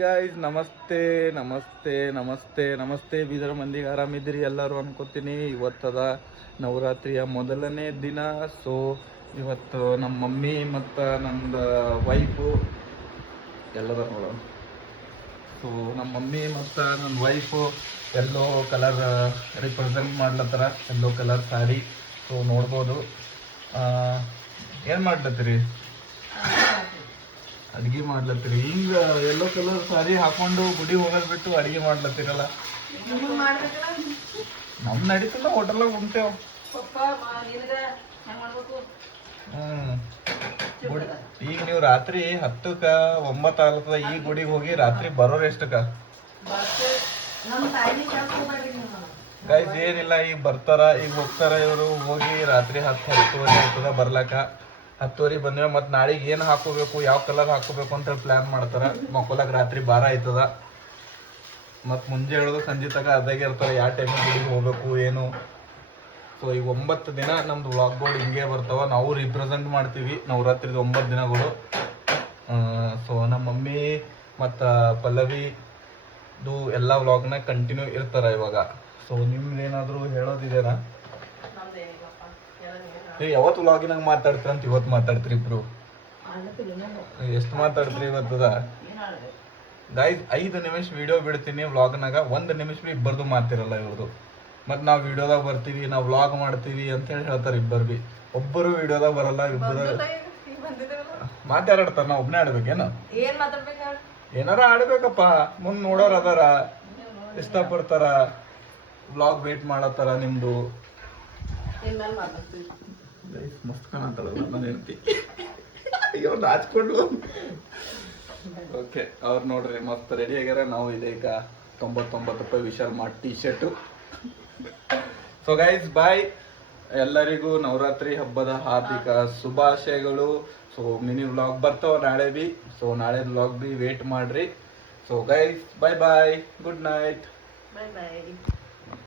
Guys ನಮಸ್ತೆ ನಮಸ್ತೆ ನಮಸ್ತೆ ನಮಸ್ತೆ ಬೀದರ್ ಮಂದಿಗೆ ಆರಾಮಿದ್ದೀರಿ ಎಲ್ಲರೂ ಅನ್ಕೋತೀನಿ. ಇವತ್ತದ ನವರಾತ್ರಿಯ ಮೊದಲನೇ ದಿನ. ಸೊ ಇವತ್ತು ನಮ್ಮ ಮಮ್ಮಿ ಮತ್ತು ನಂದು ವೈಫು ಎಲ್ಲದ ನೋಡೋಣ. ಸೊ ನಮ್ಮ ಮಮ್ಮಿ ಮತ್ತು ನನ್ನ ವೈಫು ಎಲ್ಲೋ ಕಲರ್ ರಿಪ್ರೆಸೆಂಟ್ ಮಾಡ್ಲತ್ತಾರ, ಎಲ್ಲೋ ಕಲರ್ ಸಾರಿ. ಸೊ ನೋಡ್ಬೋದು. ಏನು ಮಾಡ್ಲತ್ತೀರಿ? ಅಡುಗೆ ಮಾಡ್ಲತ್ತೀರಿ. ಹಿಂಗ ಎಲ್ಲೋ ಕಲರ್ ಸಾರಿ ಹಾಕೊಂಡು ಗುಡಿ ಹೋಗೋದು ಬಿಟ್ಟು ಅಡುಗೆ ಮಾಡ್ಲತ್ತೀರಲ್ಲ. ನಮ್ ನಡೀತಿಲ್ಲ, ಹೋಟೆಲಾಗ ಉಂಟೇವ್. ಈಗ ನೀವು ರಾತ್ರಿ 10ಕ್ಕ 9 ಆಗ್ತದ, ಈ ಗುಡಿಗೆ ಹೋಗಿ ರಾತ್ರಿ ಬರೋರು ಎಷ್ಟಕ್ಕ? ಗೈಸ್ ಏನಿಲ್ಲ, ಈಗ ಬರ್ತಾರ, ಈಗ ಹೋಗ್ತಾರ. ಇವರು ಹೋಗಿ ರಾತ್ರಿ 10-10:30 ಆಗ್ತದ ಬರ್ಲಾಕ. 10:30 ಬಂದ್ರೆ ಮತ್ತೆ ನಾಳೆಗೆ ಏನು ಹಾಕೋಬೇಕು, ಯಾವ ಕಲರ್ ಹಾಕೋಬೇಕು ಅಂತ ಪ್ಲಾನ್ ಮಾಡ್ತಾರೆ. ಮಕ್ಕೊಳಕ್ ರಾತ್ರಿ 12 ಆಯ್ತದ. ಮತ್ತು ಮುಂಜೆ ಹೇಳೋದು ಸಂಜೆ ತಗ ಅದಾಗೆ ಇರ್ತಾರೆ, ಯಾವ ಟೈಮಿಗೆ ಗುಡಿಗೆ ಹೋಗ್ಬೇಕು ಏನು. ಸೊ ಈಗ 9 ದಿನ ನಮ್ದು ವ್ಲಾಗ್ಗಳು ಹಿಂಗೆ ಬರ್ತಾವ. ನಾವು ರಿಪ್ರೆಸೆಂಟ್ ಮಾಡ್ತೀವಿ ನವರಾತ್ರಿದ 9 ದಿನಗಳು. ಸೊ ನಮ್ಮ ಮಮ್ಮಿ ಮತ್ತು ಪಲ್ಲವಿದು ಎಲ್ಲ ವ್ಲಾಗ್ನ ಕಂಟಿನ್ಯೂ ಇರ್ತಾರೆ ಇವಾಗ. ಸೊ ನಿಮ್ದೇನಾದರೂ ಹೇಳೋದಿದೇನಾ? ಯಾವತ್ತು ವ್ಲಾಗಿನಾಗ ಮಾತಾಡ್ತೀರಂತ ಇವತ್ತು ಮಾತಾಡ್ತೀರಿ ಇಬ್ರು? ಎಷ್ಟು ಮಾತಾಡ್ತೀರಿ ಇವತ್ತದ? ಗೈಸ್ 5 ನಿಮಿಷ ವಿಡಿಯೋ ಬಿಡ್ತೀನಿ ವ್ಲಾಗ್ನಾಗ, 1 ನಿಮಿಷ ಬಿ ಇಬ್ಬರದು ಮಾತಿರಲ್ಲ ಇವ್ರದ್ದು. ಮತ್ತು ನಾವು ವಿಡಿಯೋದಾಗ ಬರ್ತೀವಿ, ನಾವು ವ್ಲಾಗ್ ಮಾಡ್ತೀವಿ ಅಂತ ಹೇಳಿ ಹೇಳ್ತಾರೆ ಇಬ್ಬರು ಬಿ. ಒಬ್ಬರು ವಿಡಿಯೋದಾಗ ಬರಲ್ಲ, ಇಬ್ಬರು ಮಾತಾಡ್ತಾರೆ. ನಾ ಒಬ್ಬನೇ ಆಡ್ಬೇಕೇನು? ಏನಾರ ಆಡ್ಬೇಕಪ್ಪ, ಮುಂದೆ ನೋಡೋರು ಅದಾರ, ಇಷ್ಟಪಡ್ತಾರ, ವ್ಲಾಗ್ ವೇಟ್ ಮಾಡತ್ತಾರ ನಿಮ್ದು. ಮಸ್ತ್ ಕಾಣತ್ತಲ್ಲ ನನ್ನ ಹೆಂಡತಿ. ಅಯ್ಯೋ ನಾಚ್ಕೊಂಡು. ಓಕೆ, ಅವ್ರು ನೋಡ್ರಿ ಮಸ್ತ್ ರೆಡಿ ಆಗ್ಯಾರ. ನಾವು ಇದೀಗ 99 ರೂಪಾಯಿ Vishal mart T shirt. So guys bye, ಎಲ್ಲರಿಗೂ ನವರಾತ್ರಿ ಹಬ್ಬದ ಹಾರ್ದಿಕ ಶುಭಾಶಯಗಳು. ಸೊ ಮಿನಿ ವ್ಲಾಗ್ ಬರ್ತಾವ ನಾಳೆ ಬಿ. ಸೊ ನಾಳೆ ವ್ಲಾಗ್ ಬಿ ವೇಟ್ ಮಾಡ್ರಿ. ಸೊ ಗೈಸ್ ಬಾಯ್ ಬಾಯ್, ಗುಡ್ ನೈಟ್. Bye bye.